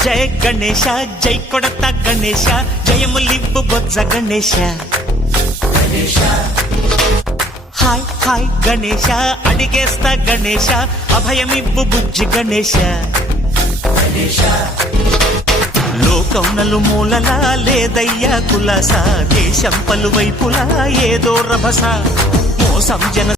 జయ గణేశ జై కొడత గణేశ జయములివ్వు బొజ్జ Ganesha hi hi Ganesha అడిగేస్తా Ganesha అభయమివ్వు బుజ్జి గణేశ లోకం నలుమూలలా లేదయ్యా కులాస దేశం పలువైపులా ఏదో రభస మోసం జన